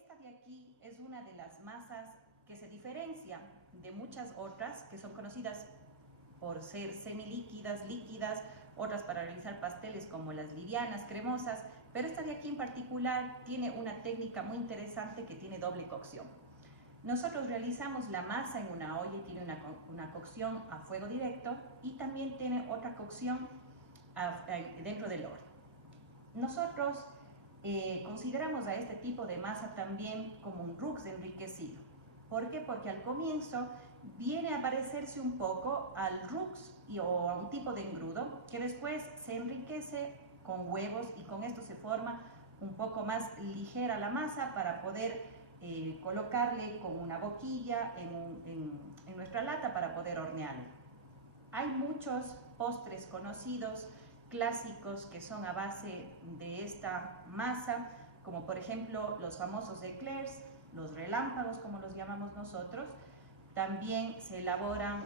Esta de aquí es una de las masas que se diferencia de muchas otras que son conocidas por ser semilíquidas, líquidas, otras para realizar pasteles como las livianas, cremosas, pero esta de aquí en particular tiene una técnica muy interesante que tiene doble cocción. Nosotros realizamos la masa en una olla y tiene una cocción a fuego directo y también tiene otra cocción dentro del horno. Nosotros consideramos a este tipo de masa también como un rux enriquecido. ¿Por qué? Porque al comienzo viene a parecerse un poco al rux o a un tipo de engrudo que después se enriquece con huevos y con esto se forma un poco más ligera la masa para poder colocarle con una boquilla en nuestra lata para poder hornearla. Hay muchos postres conocidos, clásicos, que son a base de esta masa, como por ejemplo los famosos eclairs, los relámpagos como los llamamos nosotros. También se elaboran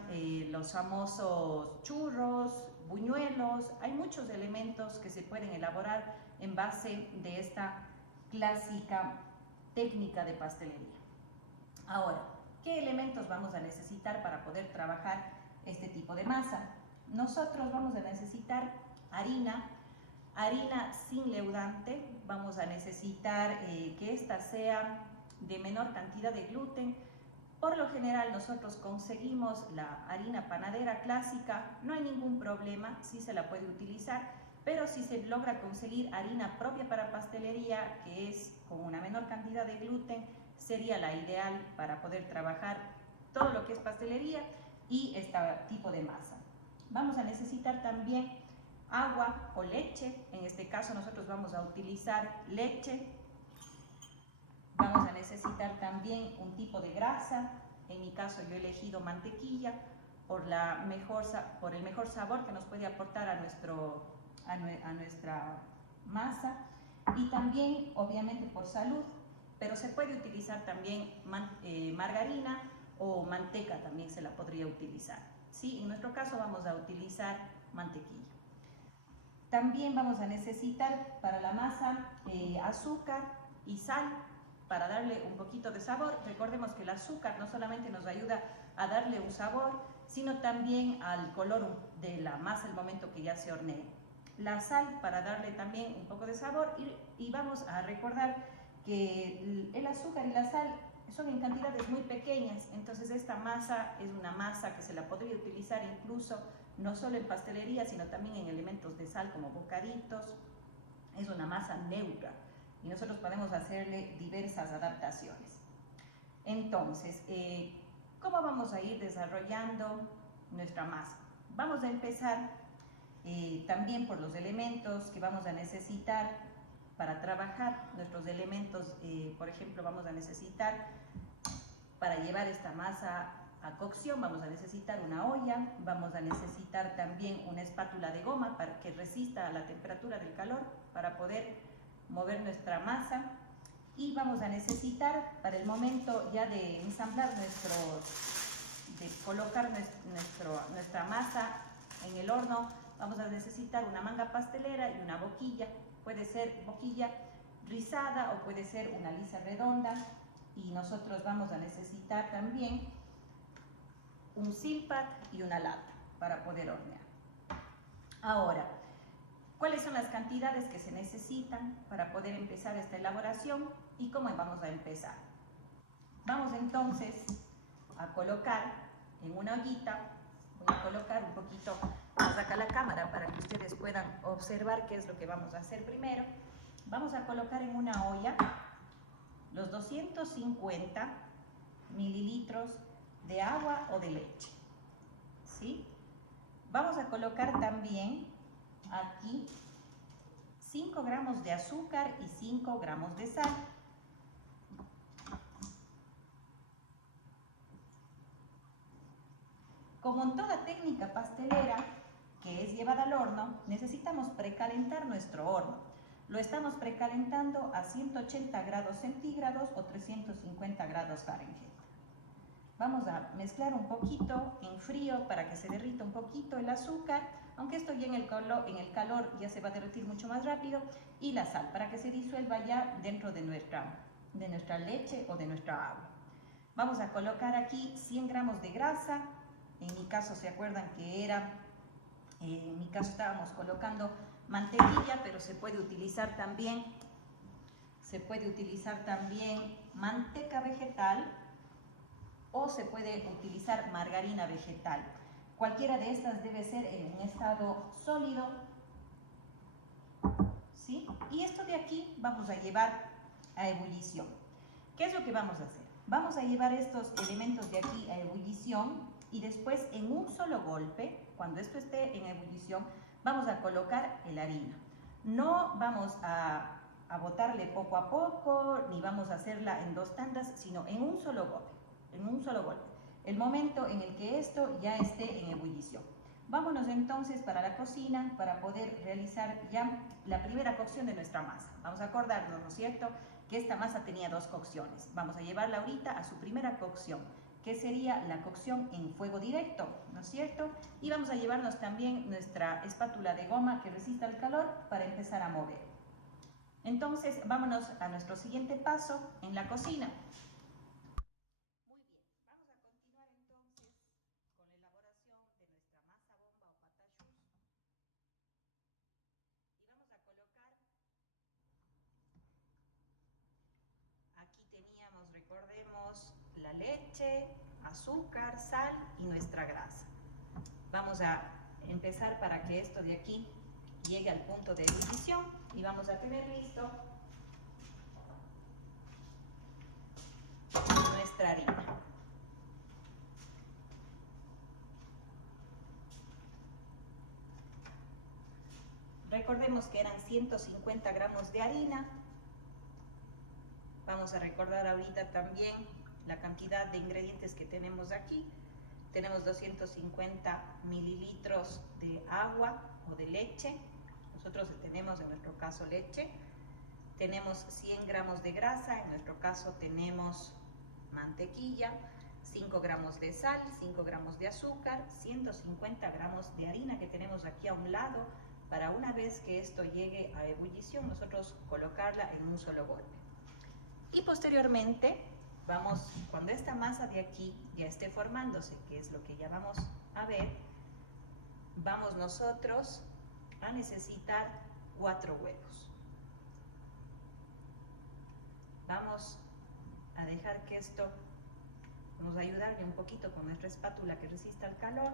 los famosos churros, buñuelos. Hay muchos elementos que se pueden elaborar en base de esta clásica técnica de pastelería. Ahora, ¿qué elementos vamos a necesitar para poder trabajar este tipo de masa? Nosotros vamos a necesitar harina sin leudante, vamos a necesitar que esta sea de menor cantidad de gluten. Por lo general nosotros conseguimos la harina panadera clásica, no hay ningún problema, sí se la puede utilizar, pero si se logra conseguir harina propia para pastelería, que es con una menor cantidad de gluten, sería la ideal para poder trabajar todo lo que es pastelería y este tipo de masa. Vamos a necesitar también agua o leche, en este caso nosotros vamos a utilizar leche. Vamos a necesitar también un tipo de grasa, en mi caso yo he elegido mantequilla por el mejor sabor que nos puede aportar a nuestra masa y también obviamente por salud, pero se puede utilizar también margarina o manteca, también se la podría utilizar. Sí, en nuestro caso vamos a utilizar mantequilla. También vamos a necesitar para la masa azúcar y sal para darle un poquito de sabor. Recordemos que el azúcar no solamente nos ayuda a darle un sabor, sino también al color de la masa el momento que ya se hornee. La sal para darle también un poco de sabor y vamos a recordar que el azúcar y la sal son en cantidades muy pequeñas, entonces esta masa es una masa que se la podría utilizar incluso no solo en pastelería, sino también en elementos de sal como bocaditos. Es una masa neutra y nosotros podemos hacerle diversas adaptaciones. Entonces, ¿cómo vamos a ir desarrollando nuestra masa? Vamos a empezar también por los elementos que vamos a necesitar para trabajar nuestros elementos. Por ejemplo, vamos a necesitar, para llevar esta masa a cocción, vamos a necesitar una olla, vamos a necesitar también una espátula de goma para que resista a la temperatura del calor para poder mover nuestra masa, y vamos a necesitar para el momento ya de ensamblar de colocar nuestra masa en el horno, vamos a necesitar una manga pastelera y una boquilla. Puede ser boquilla rizada o puede ser una lisa redonda, y nosotros vamos a necesitar también un silpat y una lata para poder hornear. Ahora, ¿cuáles son las cantidades que se necesitan para poder empezar esta elaboración y cómo vamos a empezar? Vamos entonces a colocar en una ollita, voy a colocar un poquito más acá la cámara para que ustedes puedan observar qué es lo que vamos a hacer primero. Vamos a colocar en una olla los 250 mililitros de agua o de leche, ¿sí? Vamos a colocar también aquí 5 gramos de azúcar y 5 gramos de sal. Como en toda técnica pastelera que es llevada al horno, necesitamos precalentar nuestro horno. Lo estamos precalentando a 180 grados centígrados o 350 grados Fahrenheit. Vamos a mezclar un poquito en frío para que se derrita un poquito el azúcar, aunque esto ya en el calor ya se va a derretir mucho más rápido, y la sal para que se disuelva ya dentro de nuestra de nuestra leche o de nuestra agua. Vamos a colocar aquí 100 gramos de grasa. En mi caso, ¿se acuerdan que era? En mi caso estábamos colocando mantequilla, pero se puede utilizar también manteca vegetal o se puede utilizar margarina vegetal. Cualquiera de estas debe ser en un estado sólido, ¿sí? Y esto de aquí vamos a llevar a ebullición. ¿Qué es lo que vamos a hacer? Vamos a llevar estos elementos de aquí a ebullición y después en un solo golpe, cuando esto esté en ebullición, vamos a colocar la harina. No vamos a botarle poco a poco, ni vamos a hacerla en 2 tandas, sino en un solo golpe. El momento en el que esto ya esté en ebullición. Vámonos entonces para la cocina para poder realizar ya la primera cocción de nuestra masa. Vamos a acordarnos, ¿no es cierto?, que esta masa tenía 2 cocciones. Vamos a llevarla ahorita a su primera cocción, que sería la cocción en fuego directo, ¿no es cierto? Y vamos a llevarnos también nuestra espátula de goma que resista el calor para empezar a mover. Entonces, vámonos a nuestro siguiente paso en la cocina. Recordemos la leche, azúcar, sal y nuestra grasa. Vamos a empezar para que esto de aquí llegue al punto de ebullición y vamos a tener listo nuestra harina. Recordemos que eran 150 gramos de harina. Vamos a recordar ahorita también la cantidad de ingredientes que tenemos aquí. Tenemos 250 mililitros de agua o de leche. Nosotros tenemos en nuestro caso leche. Tenemos 100 gramos de grasa, en nuestro caso tenemos mantequilla, 5 gramos de sal, 5 gramos de azúcar, 150 gramos de harina que tenemos aquí a un lado para una vez que esto llegue a ebullición nosotros colocarla en un solo golpe. Y posteriormente, cuando esta masa de aquí ya esté formándose, que es lo que ya vamos a ver, vamos nosotros a necesitar 4 huevos. Vamos a dejar que esto, vamos a ayudarle un poquito con nuestra espátula que resista el calor,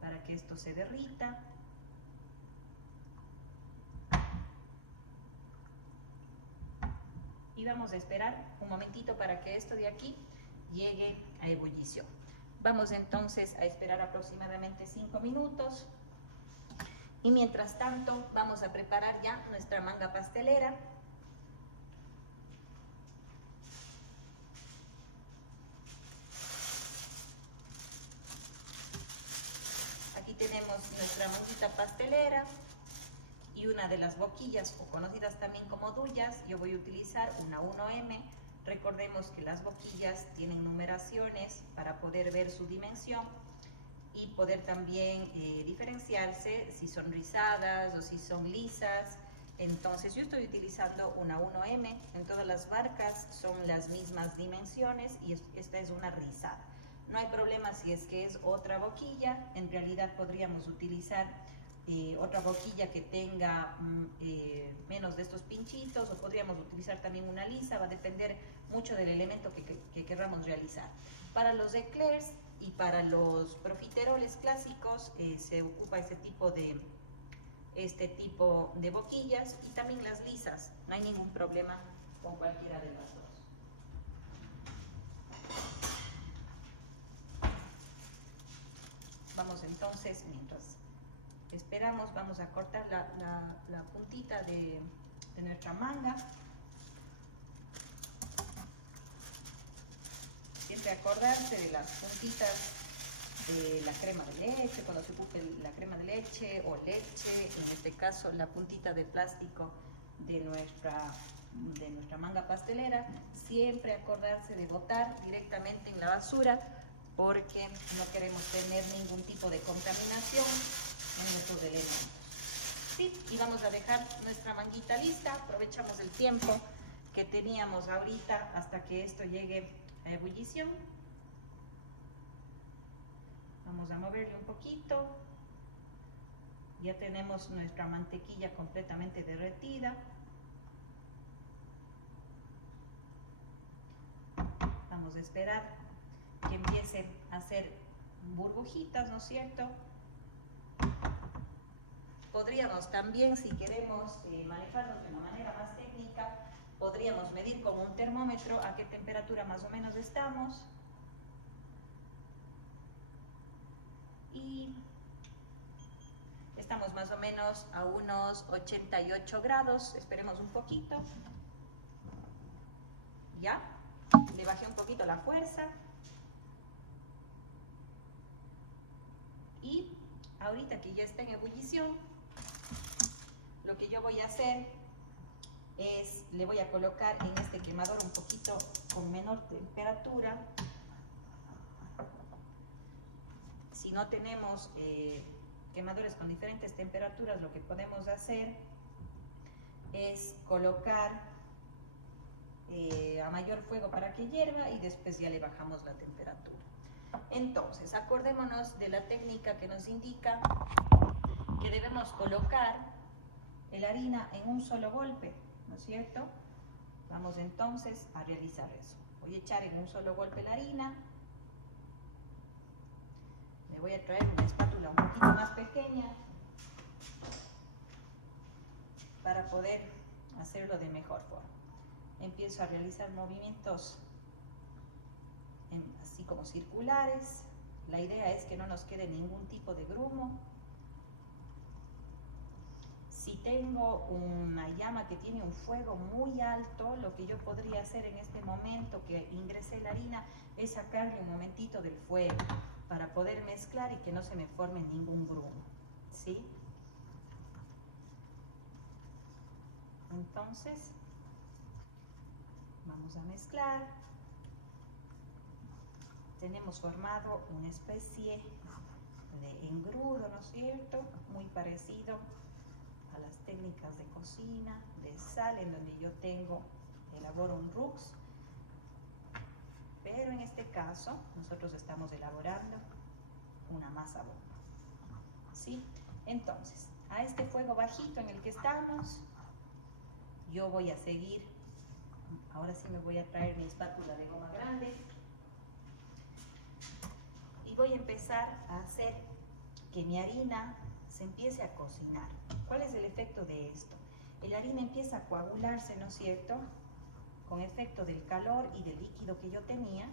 para que esto se derrita. Y vamos a esperar un momentito para que esto de aquí llegue a ebullición. Vamos entonces a esperar aproximadamente 5 minutos. Y mientras tanto vamos a preparar ya nuestra manga pastelera. Aquí tenemos nuestra manguita pastelera y una de las boquillas o conocidas también como duyas. Yo voy a utilizar una 1M. Recordemos que las boquillas tienen numeraciones para poder ver su dimensión y poder también diferenciarse si son rizadas o si son lisas. Entonces yo estoy utilizando una 1M. En todas las barcas son las mismas dimensiones y esta es una rizada. No hay problema si es que es otra boquilla. En realidad podríamos utilizar otra boquilla que tenga menos de estos pinchitos, o podríamos utilizar también una lisa. Va a depender mucho del elemento que queramos realizar. Para los eclairs y para los profiteroles clásicos se ocupa este tipo de boquillas, y también las lisas. No hay ningún problema con cualquiera de las dos. Vamos entonces, mientras esperamos, vamos a cortar la puntita de nuestra manga. Siempre acordarse de las puntitas de la crema de leche, cuando se ocupe la crema de leche o leche, en este caso la puntita de plástico de nuestra manga pastelera. Siempre acordarse de botar directamente en la basura, porque no queremos tener ningún tipo de contaminación en nuestros elementos. Sí, y vamos a dejar nuestra manguita lista. Aprovechamos el tiempo que teníamos ahorita hasta que esto llegue a ebullición. Vamos a moverle un poquito. Ya tenemos nuestra mantequilla completamente derretida. Vamos a esperar que empiecen a hacer burbujitas, ¿no es cierto? Podríamos también, si queremos manejarnos de una manera más técnica, podríamos medir con un termómetro a qué temperatura más o menos estamos. Y estamos más o menos a unos 88 grados. Esperemos un poquito. Ya, le bajé un poquito la fuerza. Y ahorita que ya está en ebullición, lo que yo voy a hacer es, le voy a colocar en este quemador un poquito con menor temperatura. Si no tenemos quemadores con diferentes temperaturas, lo que podemos hacer es colocar a mayor fuego para que hierva y después ya le bajamos la temperatura. Entonces, acordémonos de la técnica que nos indica que debemos colocar la harina en un solo golpe, ¿no es cierto? Vamos entonces a realizar eso. Voy a echar en un solo golpe la harina. Le voy a traer una espátula un poquito más pequeña para poder hacerlo de mejor forma. Empiezo a realizar movimientos así como circulares. La idea es que no nos quede ningún tipo de grumo. Si tengo una llama que tiene un fuego muy alto, lo que yo podría hacer en este momento que ingresé la harina es sacarle un momentito del fuego para poder mezclar y que no se me forme ningún grumo, ¿sí? Entonces, vamos a mezclar. Tenemos formado una especie de engrudo, ¿no es cierto? Muy parecido a las técnicas de cocina, de sal, en donde yo elaboro un roux. Pero en este caso, nosotros estamos elaborando una masa bomba, ¿sí? Entonces, a este fuego bajito en el que estamos, yo voy a seguir. Ahora sí me voy a traer mi espátula de goma grande y voy a empezar a hacer que mi harina se empiece a cocinar. ¿Cuál es el efecto de esto? La harina empieza a coagularse, ¿no es cierto?, con efecto del calor y del líquido que yo tenía,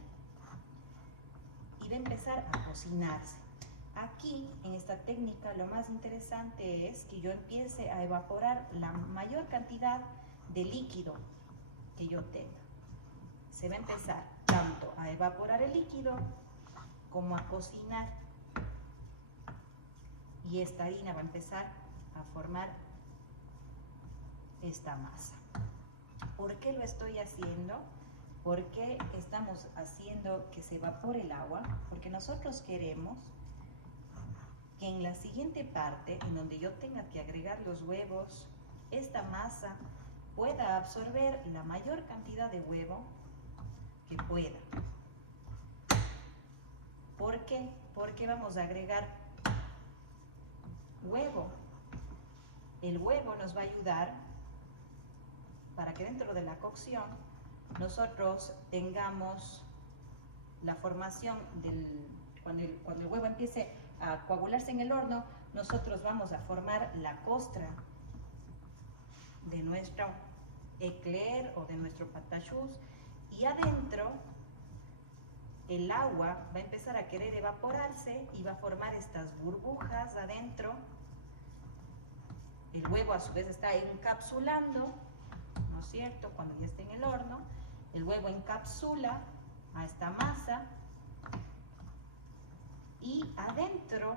y va a empezar a cocinarse. Aquí, en esta técnica, lo más interesante es que yo empiece a evaporar la mayor cantidad de líquido que yo tenga. Se va a empezar tanto a evaporar el líquido como a cocinar, y esta harina va a empezar a formar esta masa. ¿Por qué lo estoy haciendo? ¿Por qué estamos haciendo que se evapore el agua? Porque nosotros queremos que en la siguiente parte, en donde yo tenga que agregar los huevos, esta masa pueda absorber la mayor cantidad de huevo que pueda. ¿Por qué? Porque vamos a agregar huevo. El huevo nos va a ayudar para que dentro de la cocción nosotros tengamos la formación cuando el huevo empiece a coagularse en el horno, nosotros vamos a formar la costra de nuestro eclair o de nuestro patachús, y adentro el agua va a empezar a querer evaporarse y va a formar estas burbujas adentro. El huevo a su vez está encapsulando, ¿no es cierto? Cuando ya esté en el horno, el huevo encapsula a esta masa y adentro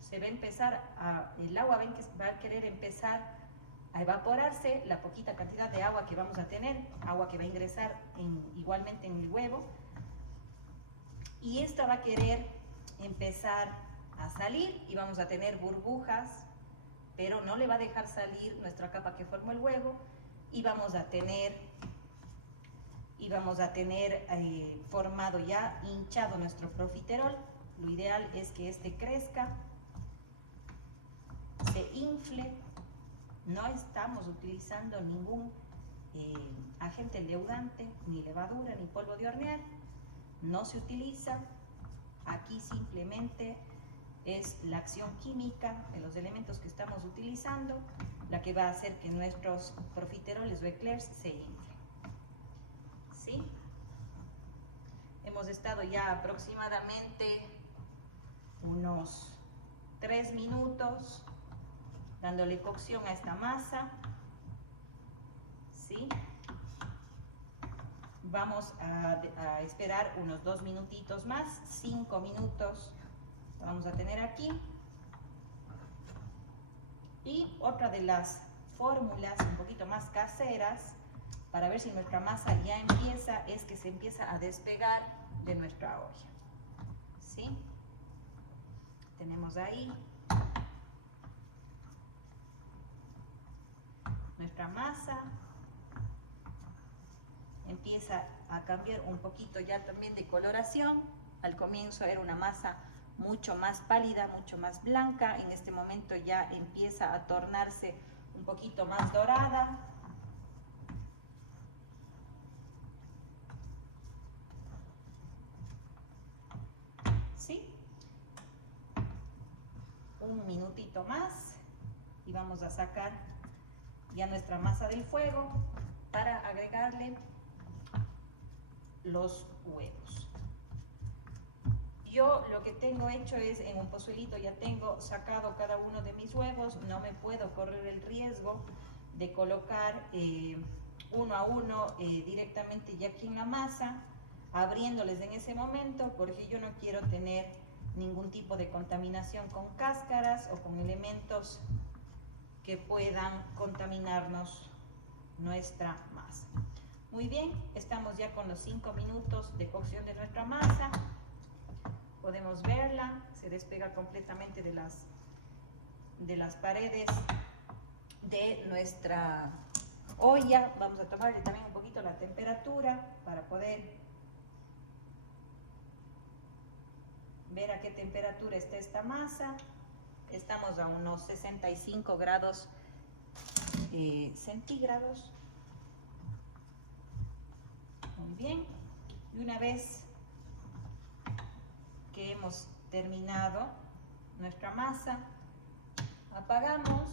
se va a empezar el agua va a querer empezar a evaporarse, la poquita cantidad de agua que vamos a tener, agua que va a ingresar igualmente en el huevo, y esta va a querer empezar a salir y vamos a tener burbujas, pero no le va a dejar salir nuestra capa que formó el huevo, y vamos a tener y vamos a tener formado ya, hinchado nuestro profiterol. Lo ideal es que este crezca, se infle. No estamos utilizando ningún agente leudante, ni levadura, ni polvo de hornear. No se utiliza. Aquí simplemente es la acción química de los elementos que estamos utilizando la que va a hacer que nuestros profiteroles o eclairs se inflen. ¿Sí? Hemos estado ya aproximadamente unos 3 minutos dándole cocción a esta masa. ¿Sí? Vamos a esperar unos 2 minutitos más, 5 minutos vamos a tener aquí. Y otra de las fórmulas un poquito más caseras para ver si nuestra masa ya empieza es que se empieza a despegar de nuestra olla. ¿Sí? Tenemos ahí nuestra masa. Empieza a cambiar un poquito ya también de coloración. Al comienzo era una masa mucho más pálida, mucho más blanca. En este momento ya empieza a tornarse un poquito más dorada. ¿Sí? Un minutito más y vamos a sacar ya nuestra masa del fuego para agregarle los huevos. Yo lo que tengo hecho es, en un pozuelito ya tengo sacado cada uno de mis huevos. No me puedo correr el riesgo de colocar uno a uno directamente ya aquí en la masa, abriéndoles en ese momento, porque yo no quiero tener ningún tipo de contaminación con cáscaras o con elementos que puedan contaminarnos nuestra masa. Muy bien, estamos ya con los 5 minutos de cocción de nuestra masa. Podemos verla, se despega completamente de las paredes de nuestra olla. Vamos a tomarle también un poquito la temperatura para poder ver a qué temperatura está esta masa. Estamos a unos 65 grados centígrados. Muy bien. Y una vez que hemos terminado nuestra masa, apagamos.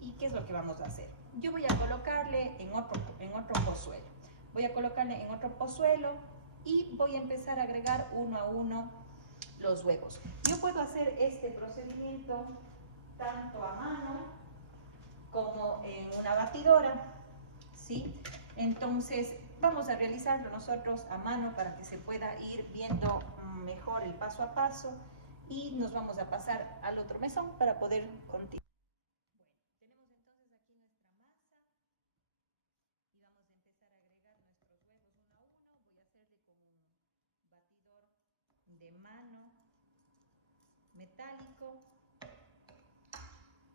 ¿Y qué es lo que vamos a hacer? Yo voy a colocarle en otro pozuelo. Voy a colocarle en otro pozuelo y voy a empezar a agregar uno a uno los huevos. Yo puedo hacer este procedimiento tanto a mano como en una batidora, ¿sí? Entonces vamos a realizarlo nosotros a mano para que se pueda ir viendo mejor el paso a paso, y nos vamos a pasar al otro mesón para poder continuar. De mano metálico,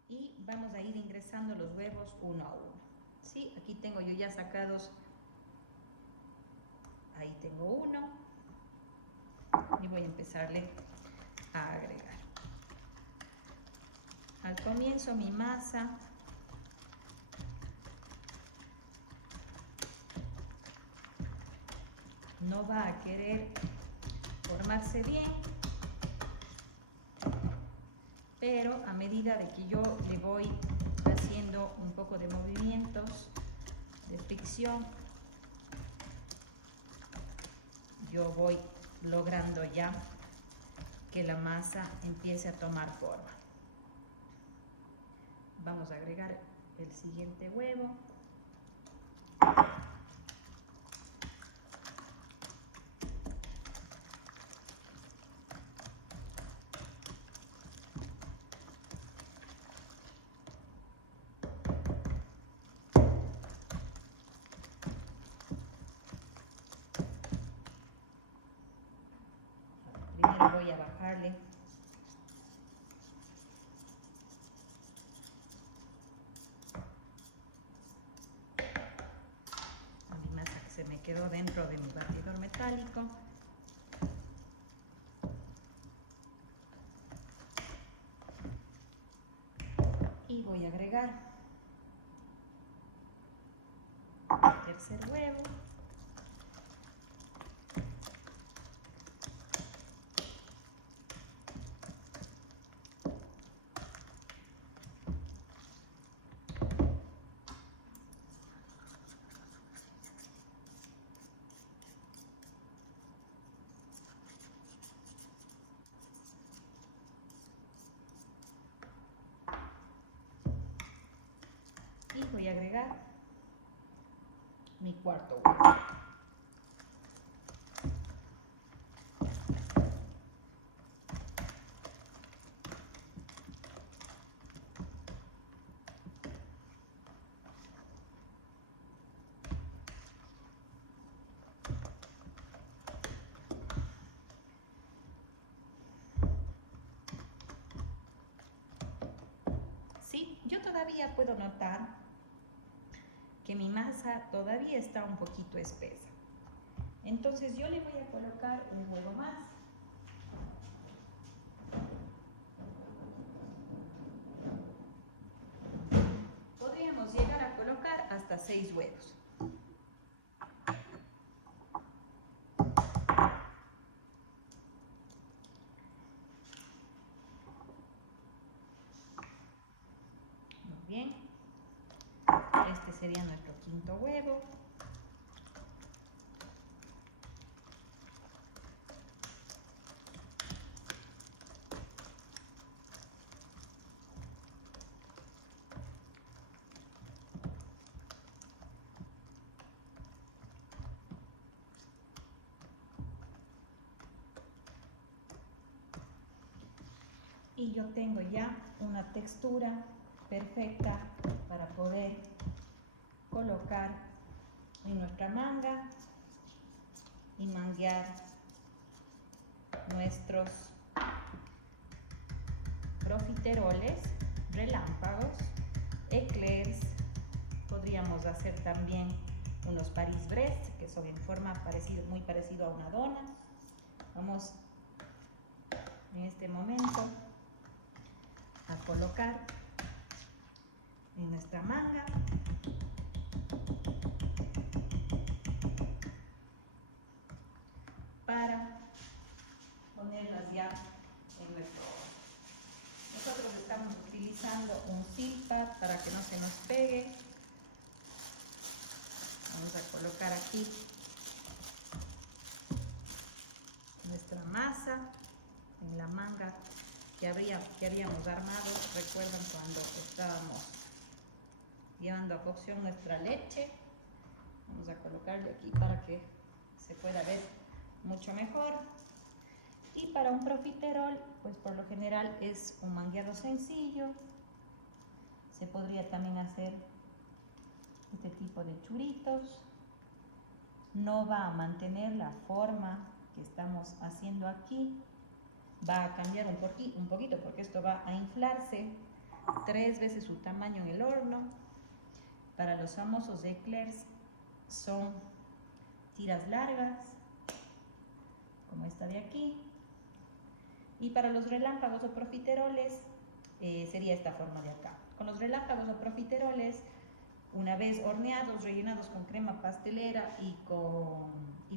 y vamos a ir ingresando los huevos uno a uno. ¿Sí? Aquí tengo yo ya sacados, ahí tengo uno, y voy a empezarle a agregar. Al comienzo mi masa no va a querer formarse bien, pero a medida de que yo le voy haciendo un poco de movimientos de fricción, yo voy logrando ya que la masa empiece a tomar forma. Vamos a agregar el siguiente huevo. Primero voy a bajarle quedó dentro de mi batidor metálico. Y voy a agregar el tercer huevo. Y voy a agregar mi cuarto huevo. Sí, yo todavía puedo notar que mi masa todavía está un poquito espesa. Entonces yo le voy a colocar un huevo más. Podríamos llegar a colocar hasta 6 huevos. Muy bien. Este sería nuestro quinto huevo. Y yo tengo ya una textura perfecta para poder colocar en nuestra manga y manguear nuestros profiteroles, relámpagos, eclairs. Podríamos hacer también unos Paris-Brest, que son en forma muy parecido a una dona. Vamos en este momento a colocar en nuestra manga para ponerlas ya en nuestro horno. Nosotros estamos utilizando un silpat para que no se nos pegue. Vamos a colocar aquí nuestra masa en la manga que habíamos armado. Recuerdan cuando estábamos llevando a cocción nuestra leche. Vamos a colocarle aquí para que se pueda ver mucho mejor. Y para un profiterol, pues por lo general es un mangueado sencillo. Se podría también hacer este tipo de churitos. No va a mantener la forma que estamos haciendo aquí. Va a cambiar un poquito porque esto va a inflarse 3 veces su tamaño en el horno. Para los famosos eclairs son tiras largas, como esta de aquí. Y para los relámpagos o profiteroles sería esta forma de acá. Con los relámpagos o profiteroles, una vez horneados, rellenados con crema pastelera y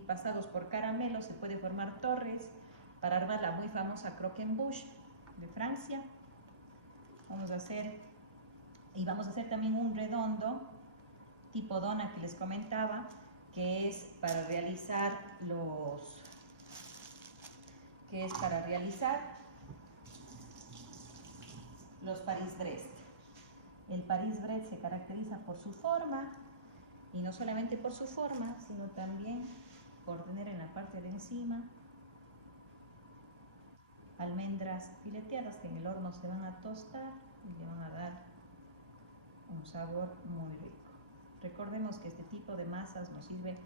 pasados por caramelo, se puede formar torres para armar la muy famosa croquembouche de Francia. Vamos a hacer también un redondo tipo dona que les comentaba, que es para realizar los Paris-Brest. El Paris-Brest se caracteriza por su forma, y no solamente por su forma, sino también por tener en la parte de encima almendras fileteadas que en el horno se van a tostar y le van a dar un sabor muy rico. Recordemos que este tipo de masas nos sirve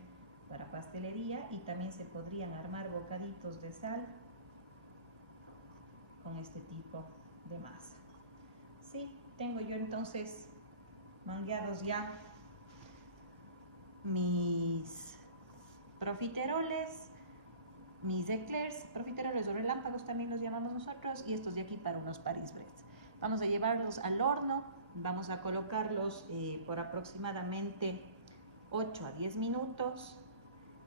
para pastelería y también se podrían armar bocaditos de sal con este tipo de masa. Sí, tengo yo entonces mangueados ya mis profiteroles, mis eclairs, profiteroles o relámpagos también los llamamos nosotros, y estos de aquí para unos Paris Breads. Vamos a llevarlos al horno, vamos a colocarlos por aproximadamente 8 a 10 minutos.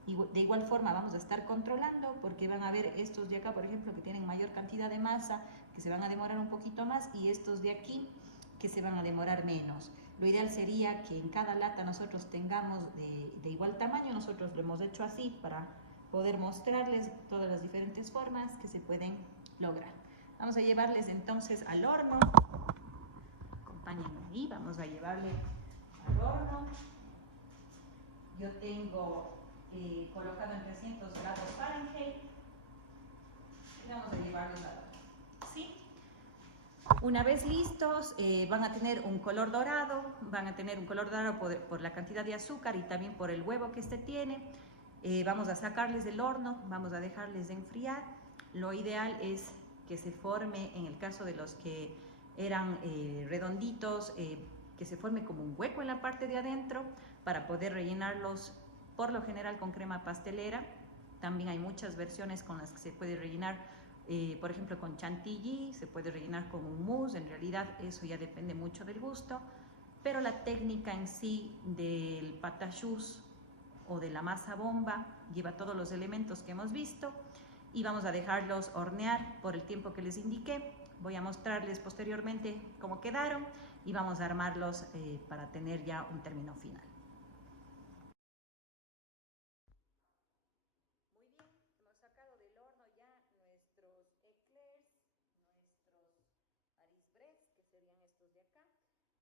Y de igual forma vamos a estar controlando, porque van a ver estos de acá, por ejemplo, que tienen mayor cantidad de masa, que se van a demorar un poquito más, y estos de aquí que se van a demorar menos. Lo ideal sería que en cada lata nosotros tengamos de igual tamaño. Nosotros lo hemos hecho así para poder mostrarles todas las diferentes formas que se pueden lograr. Vamos a llevarles entonces al horno. Acompáñenme ahí, vamos a llevarle al horno. Yo tengo colocado en 300 grados Fahrenheit y vamos a llevarlos al horno. ¿Sí? Una vez listos, van a tener un color dorado, por la cantidad de azúcar y también por el huevo que este tiene. Vamos a sacarles del horno, vamos a dejarles de enfriar. Lo ideal es que se forme, en el caso de los que eran redonditos, que se forme como un hueco en la parte de adentro para poder rellenarlos, por lo general con crema pastelera. También hay muchas versiones con las que se puede rellenar, por ejemplo con chantilly, se puede rellenar con un mousse. En realidad eso ya depende mucho del gusto, pero la técnica en sí del patachous o de la masa bomba lleva todos los elementos que hemos visto, y vamos a dejarlos hornear por el tiempo que les indiqué. Voy a mostrarles posteriormente cómo quedaron y vamos a armarlos para tener ya un término final. Muy bien, hemos sacado del horno ya nuestros eclairs, nuestros Paris Breads, que serían estos de acá.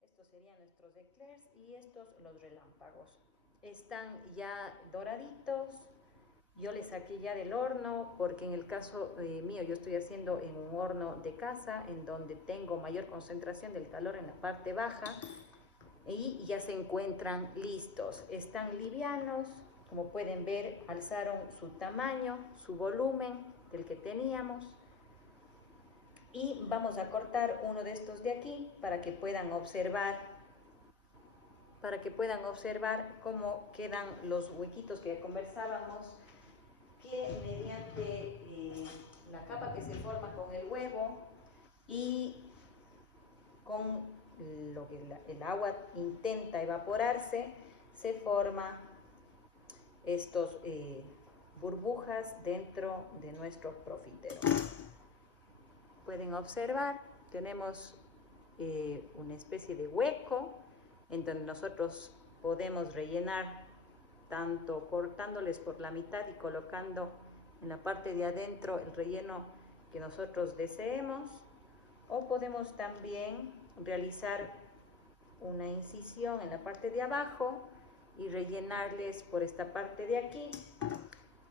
Estos serían nuestros eclairs y estos los relámpagos. Están ya doraditos. Yo les saqué ya del horno porque en el caso mío yo estoy haciendo en un horno de casa en donde tengo mayor concentración del calor en la parte baja, y ya se encuentran listos. Están livianos, como pueden ver, alzaron su tamaño, su volumen del que teníamos. Y vamos a cortar uno de estos de aquí para que puedan observar cómo quedan los huequitos que conversábamos, que mediante la capa que se forma con el huevo y con lo que el agua intenta evaporarse, se forman estos burbujas dentro de nuestros profiteroles. Pueden observar, tenemos una especie de hueco en donde nosotros podemos rellenar, tanto cortándoles por la mitad y colocando en la parte de adentro el relleno que nosotros deseemos, o podemos también realizar una incisión en la parte de abajo y rellenarles por esta parte de aquí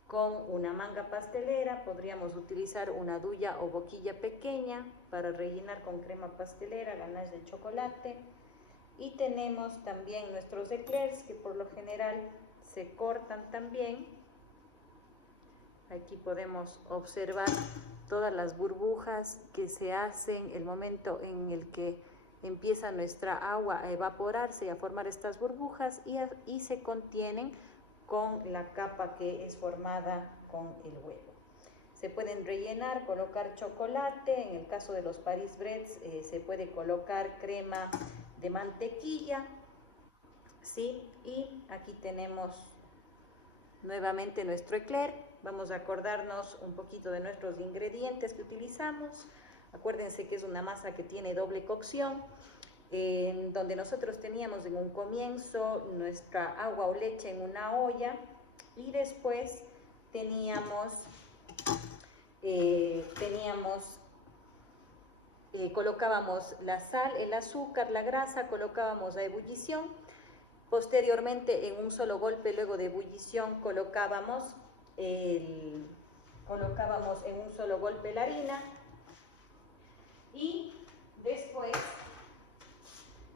con una manga pastelera. Podríamos utilizar una duya o boquilla pequeña para rellenar con crema pastelera, ganache de chocolate. Y tenemos también nuestros eclairs, que por lo general se cortan también. Aquí podemos observar todas las burbujas que se hacen el momento en el que empieza nuestra agua a evaporarse y a formar estas burbujas, y se contienen con la capa que es formada con el huevo. Se pueden rellenar, colocar chocolate. En el caso de los Paris Breads se puede colocar crema de mantequilla, ¿sí? Y aquí tenemos nuevamente nuestro eclair. Vamos a acordarnos un poquito de nuestros ingredientes que utilizamos. Acuérdense que es una masa que tiene doble cocción, donde nosotros teníamos en un comienzo nuestra agua o leche en una olla, y después colocábamos la sal, el azúcar, la grasa, colocábamos a ebullición. Posteriormente, en un solo golpe, luego de ebullición, colocábamos en un solo golpe la harina, y después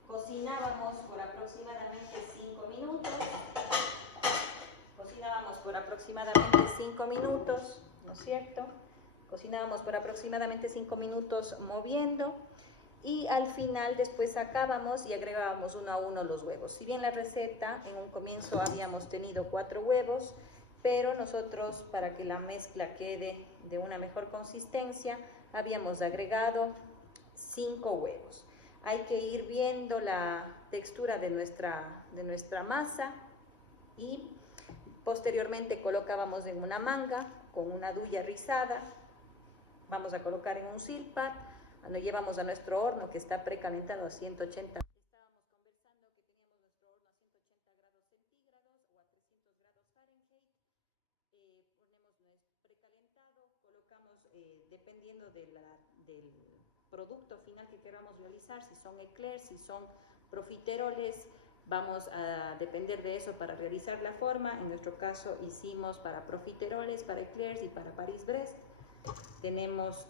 cocinábamos por aproximadamente 5 minutos. ¿No es cierto? Cocinábamos por aproximadamente 5 minutos moviendo, y al final después sacábamos y agregábamos uno a uno los huevos. Si bien la receta en un comienzo habíamos tenido 4 huevos, pero nosotros, para que la mezcla quede de una mejor consistencia, habíamos agregado 5 huevos. Hay que ir viendo la textura de nuestra masa y posteriormente colocábamos en una manga con una duya rizada. Vamos a colocar en un silpat, lo llevamos a nuestro horno que está precalentado a 180. Estábamos conversando que teníamos nuestro horno a 180 grados centígrados o a 300 grados Fahrenheit. Ponemos nuestro precalentado, colocamos dependiendo del producto final que queramos realizar, si son eclairs, si son profiteroles, vamos a depender de eso para realizar la forma. En nuestro caso hicimos para profiteroles, para eclairs y para Paris-Brest. Tenemos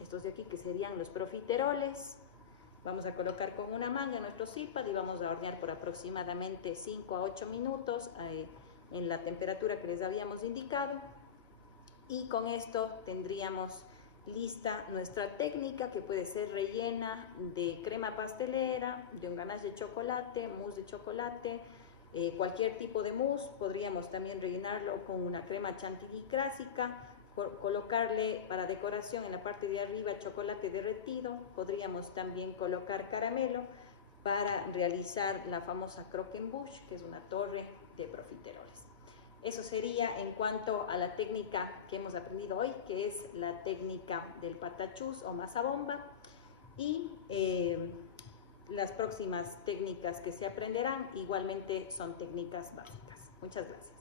estos de aquí que serían los profiteroles. Vamos a colocar con una manga en nuestro silpat y vamos a hornear por aproximadamente 5 a 8 minutos en la temperatura que les habíamos indicado. Y con esto tendríamos lista nuestra técnica, que puede ser rellena de crema pastelera, de un ganache de chocolate, mousse de chocolate, cualquier tipo de mousse. Podríamos también rellenarlo con una crema chantilly clásica, colocarle para decoración en la parte de arriba chocolate derretido. Podríamos también colocar caramelo para realizar la famosa croquembouche, que es una torre de profiteroles. Eso sería en cuanto a la técnica que hemos aprendido hoy, que es la técnica del patachús o masa bomba. Y las próximas técnicas que se aprenderán igualmente son técnicas básicas. Muchas gracias.